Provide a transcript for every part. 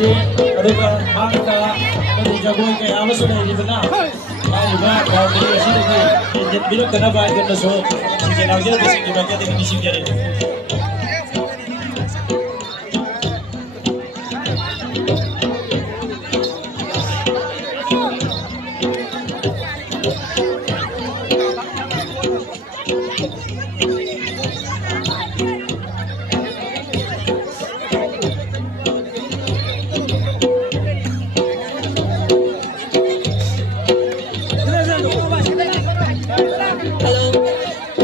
ꯂꯩꯔꯤ ꯑꯗꯨꯒ ꯃꯍꯥꯛꯀ ꯀꯔꯤ ꯖꯒꯣꯏ ꯀꯌꯥ ꯑꯃꯁꯨ ꯂꯩꯔꯤꯕꯅ ꯍꯥꯏꯔꯤꯕ ꯒ꯭ꯔꯥꯎꯟꯗꯒꯤ ꯑꯁꯤꯗꯒꯤ ꯌꯦꯡꯕꯤꯔꯛꯇꯅꯕ ꯍꯥꯏꯗꯨꯅꯁꯨ ꯁꯤꯡꯖꯦꯜ ꯂꯥꯡꯖꯔꯤꯕꯁꯤꯡꯒꯤ ꯃꯥꯏꯀꯩꯗꯒꯤ ꯅꯤꯡꯁꯤꯡꯖꯔꯤ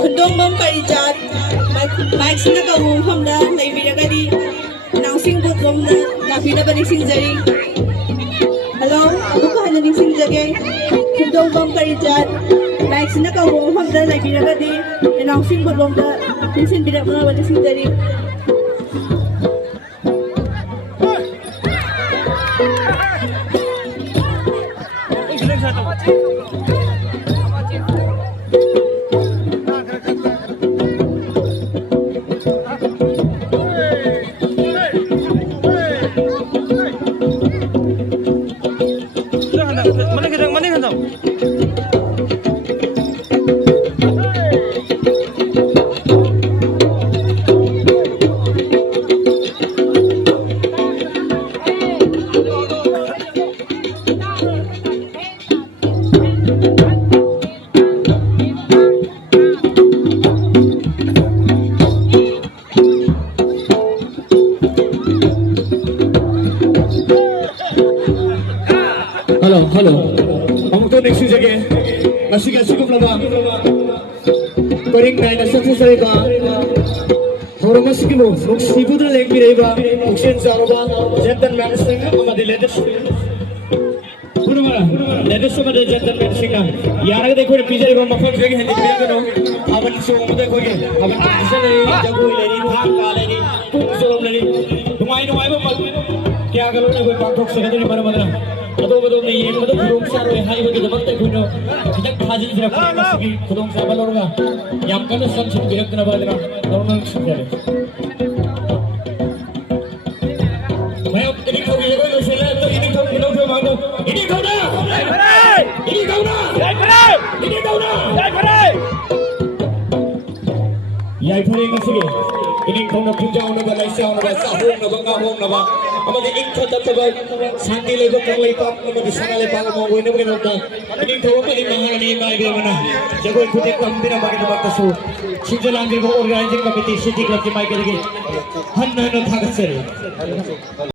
Khundongbam Parijat, Mike Sinaka Wumhamda, Naibiragadi, announcing Budromda, Nafina Banising Zari. Hello, Abukana Nising Zage, Khundongbam Parijat, Mike Sinaka Wumhamda, Naibiragadi, announcing Budromda, Nising Birakuna Banising Zari. Hello. Amuk to next jagah. Masih kumlaba. Paring naik nasi sari ba. Orang masih kilo. Nuk sibu tu lagi beri ba. Uksen jaroba. Jantan manasing amade latest. Latest amade jantan manasing na. Yara ke dekho pizza iba makon jagah hindi beri kano. Awan so amade koi. Awan pizza ni jago ilani. Bhag kale ni. Kung so amade. Numai ba mal. Kya kalau ni koi pantok sekali ni mana mana. Betul ni yang betul khudong sa roy hai bagi dapat tak kuno kita khajin sira kuni masigi khudong sa balorga yang kana samshin birak na badra normal sukare मैं अब इन्हीं को ये कोई लोग तो इन्हीं को जो मांगो इन्हीं को ना जय भरे इन्हीं को ना जय भरे इन्हीं को ना जय भरे यही भरे नसीगे इन्हीं को ना पूजा होने वाला ऐसा होने वाला साहूं ना बंगा हों ना बा हमारे इन छोटा तबा शांति लेगो कंगले पाप हमारे संगाले पाप मांगो इन्हें बने होता इन्हीं को वो इन्हीं महारानी माय गए मना जब वो खुदे को हम बिना मांगे तो बात सो सिंचल आंगे को ऑर्गेनाइजिंग कमेटी सिटी क्लब की माय करेगी हन न था कसरे